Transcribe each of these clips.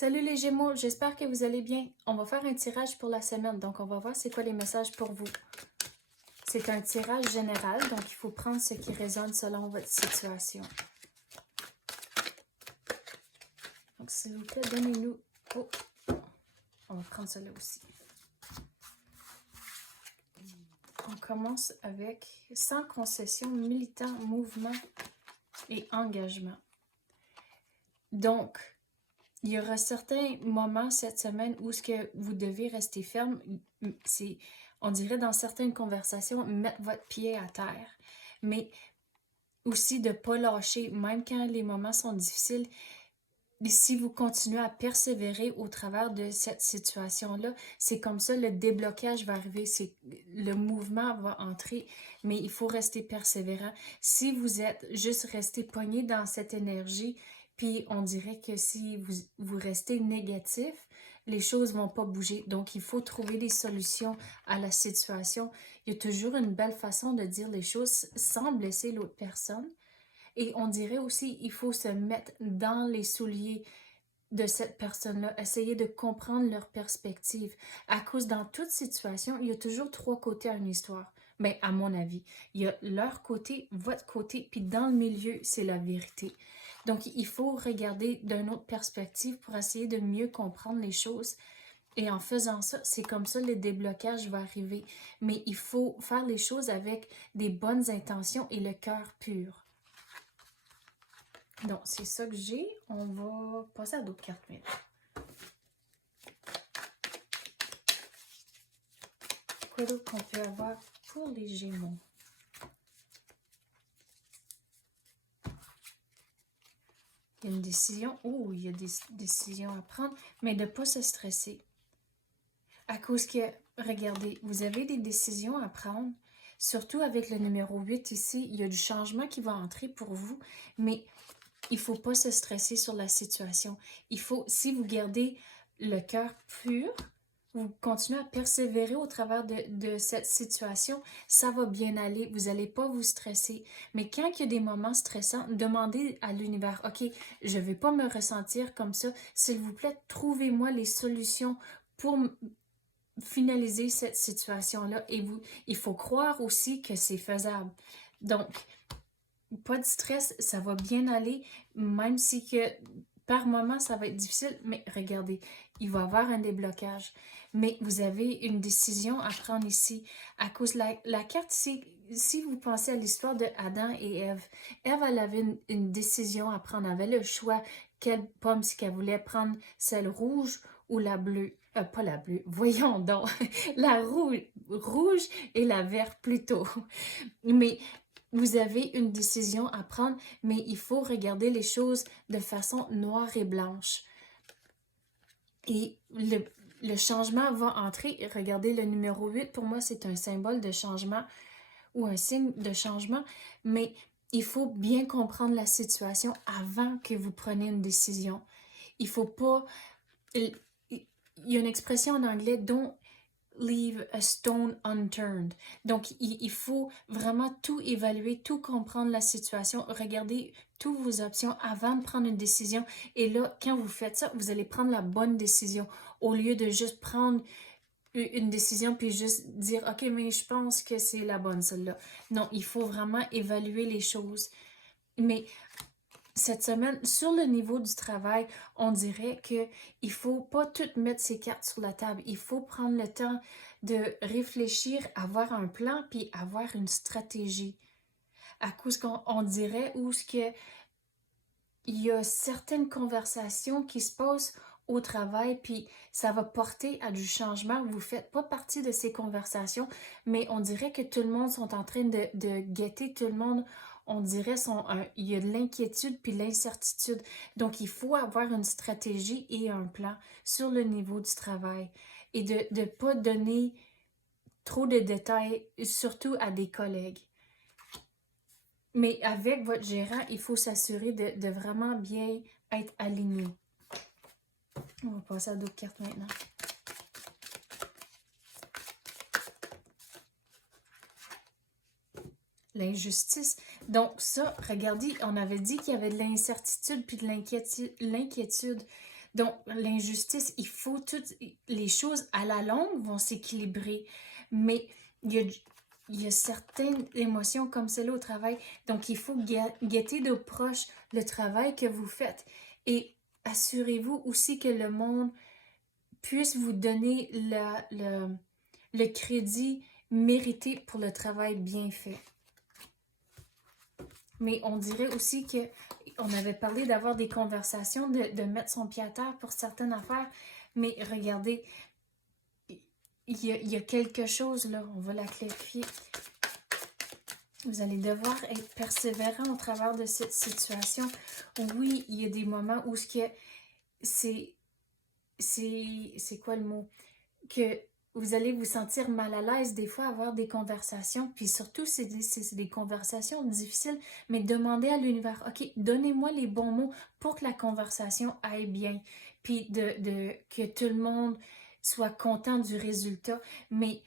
Salut les Gémeaux, j'espère que vous allez bien. On va faire un tirage pour la semaine, donc on va voir c'est quoi les messages pour vous. C'est un tirage général, donc il faut prendre ce qui résonne selon votre situation. Donc s'il vous plaît, donnez-nous... Oh, on va prendre cela aussi. On commence avec sans concession, militant, mouvement et engagement. Donc, il y aura certains moments cette semaine où ce que vous devez rester ferme, c'est, on dirait dans certaines conversations, mettre votre pied à terre. Mais aussi de ne pas lâcher, même quand les moments sont difficiles. Si vous continuez à persévérer au travers de cette situation-là, c'est comme ça, le déblocage va arriver, le mouvement va entrer, mais il faut rester persévérant. Si vous êtes juste resté pogné dans cette énergie, puis on dirait que si vous restez négatif, les choses vont pas bouger. Donc, il faut trouver des solutions à la situation. Il y a toujours une belle façon de dire les choses sans blesser l'autre personne. Et on dirait aussi, il faut se mettre dans les souliers de cette personne-là, essayer de comprendre leur perspective. À cause, dans toute situation, il y a toujours trois côtés à une histoire. Mais à mon avis, il y a leur côté, votre côté, puis dans le milieu, c'est la vérité. Donc, il faut regarder d'une autre perspective pour essayer de mieux comprendre les choses. Et en faisant ça, c'est comme ça le déblocage va arriver. Mais il faut faire les choses avec des bonnes intentions et le cœur pur. Donc, c'est ça que j'ai. On va passer à d'autres cartes maintenant. Quoi d'autre qu'on peut avoir pour les Gémeaux? Il y a une décision. Oh, il y a des décisions à prendre, mais de ne pas se stresser. À cause que, regardez, vous avez des décisions à prendre, surtout avec le numéro 8 ici, il y a du changement qui va entrer pour vous, mais il ne faut pas se stresser sur la situation. Il faut, si vous gardez le cœur pur, vous continuez à persévérer au travers de cette situation, ça va bien aller, vous n'allez pas vous stresser. Mais quand il y a des moments stressants, demandez à l'univers, OK, je ne vais pas me ressentir comme ça, s'il vous plaît, trouvez-moi les solutions pour finaliser cette situation-là. Et il faut croire aussi que c'est faisable. Donc, pas de stress, ça va bien aller, même si que par moment ça va être difficile, mais regardez, il va y avoir un déblocage. Mais vous avez une décision à prendre ici. À cause la carte ici, si vous pensez à l'histoire de Adam et Ève, Ève, elle avait une décision à prendre, elle avait le choix, quelle pomme, si qu'elle voulait prendre celle rouge ou la bleue. Pas la bleue, voyons donc, la rouge et la verte plutôt. Mais vous avez une décision à prendre, mais il faut regarder les choses de façon noire et blanche. Et le changement va entrer. Regardez le numéro 8, pour moi, c'est un symbole de changement ou un signe de changement, mais il faut bien comprendre la situation avant que vous preniez une décision. Il faut pas... Il y a une expression en anglais, don't leave a stone unturned. Donc, il faut vraiment tout évaluer, tout comprendre la situation, regarder toutes vos options avant de prendre une décision. Et là, quand vous faites ça, vous allez prendre la bonne décision au lieu de juste prendre une décision puis juste dire « Ok, mais je pense que c'est la bonne, celle-là. » Non, il faut vraiment évaluer les choses. Mais cette semaine, sur le niveau du travail, on dirait qu'il ne faut pas tout mettre ses cartes sur la table. Il faut prendre le temps de réfléchir, avoir un plan, puis avoir une stratégie. À cause qu'on dirait où ce que il y a certaines conversations qui se passent au travail, puis ça va porter à du changement. Vous ne faites pas partie de ces conversations, mais on dirait que tout le monde sont en train de guetter, tout le monde, on dirait, il y a de l'inquiétude puis de l'incertitude. Donc, il faut avoir une stratégie et un plan sur le niveau du travail et de ne pas donner trop de détails, surtout à des collègues. Mais avec votre gérant, il faut s'assurer de vraiment bien être aligné. On va passer à d'autres cartes maintenant. L'injustice. Donc ça, regardez, on avait dit qu'il y avait de l'incertitude puis de l'inquiétude. Donc, l'injustice, il faut toutes les choses à la longue vont s'équilibrer. Mais il y a, il y a certaines émotions comme celle au travail. Donc, il faut guetter de proche le travail que vous faites. Et assurez-vous aussi que le monde puisse vous donner le crédit mérité pour le travail bien fait. Mais on dirait aussi que on avait parlé d'avoir des conversations, de mettre son pied à terre pour certaines affaires. Mais regardez, il y a quelque chose là, on va la clarifier. Vous allez devoir être persévérant au travers de cette situation. Oui, il y a des moments où c'est quoi le mot? Que vous allez vous sentir mal à l'aise des fois à avoir des conversations, puis surtout c'est des conversations difficiles, mais demandez à l'univers, ok, donnez-moi les bons mots pour que la conversation aille bien, puis que tout le monde soit content du résultat, mais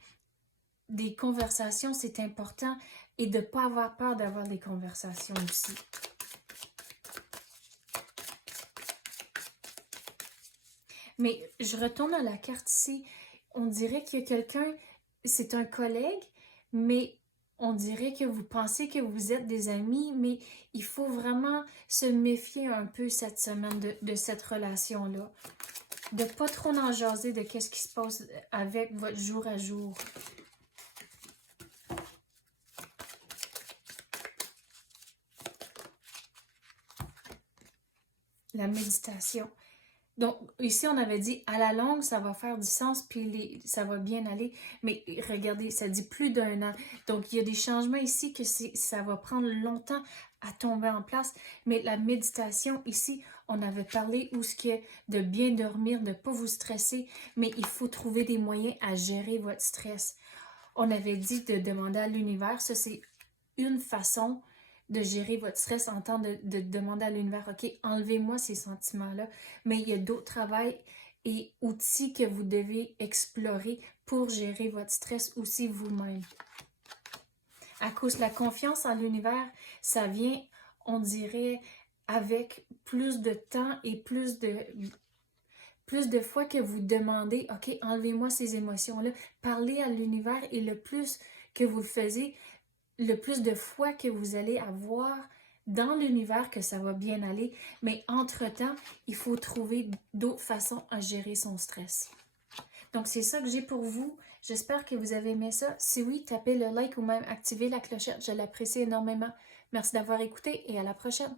des conversations c'est important et de ne pas avoir peur d'avoir des conversations aussi. Mais je retourne à la carte ici. On dirait qu'il y a quelqu'un, c'est un collègue, mais on dirait que vous pensez que vous êtes des amis, mais il faut vraiment se méfier un peu cette semaine de cette relation-là. De pas trop en jaser de qu'est-ce qui se passe avec votre jour à jour. La méditation. Donc, ici, on avait dit, à la longue, ça va faire du sens, puis ça va bien aller. Mais regardez, ça dit plus d'1 an. Donc, il y a des changements ici que ça va prendre longtemps à tomber en place. Mais la méditation, ici, on avait parlé où ce qui est de bien dormir, de ne pas vous stresser, mais il faut trouver des moyens à gérer votre stress. On avait dit de demander à l'univers, ça c'est une façon de gérer votre stress en temps de demander à l'univers, ok, enlevez-moi ces sentiments-là. Mais il y a d'autres travails et outils que vous devez explorer pour gérer votre stress aussi vous-même. À cause de la confiance en l'univers, ça vient, on dirait, avec plus de temps et plus de fois que vous demandez, ok, enlevez-moi ces émotions-là, parlez à l'univers et le plus que vous le faisiez, le plus de fois que vous allez avoir dans l'univers que ça va bien aller, mais entre-temps, il faut trouver d'autres façons à gérer son stress. Donc, c'est ça que j'ai pour vous. J'espère que vous avez aimé ça. Si oui, tapez le like ou même activez la clochette. Je l'apprécie énormément. Merci d'avoir écouté et à la prochaine.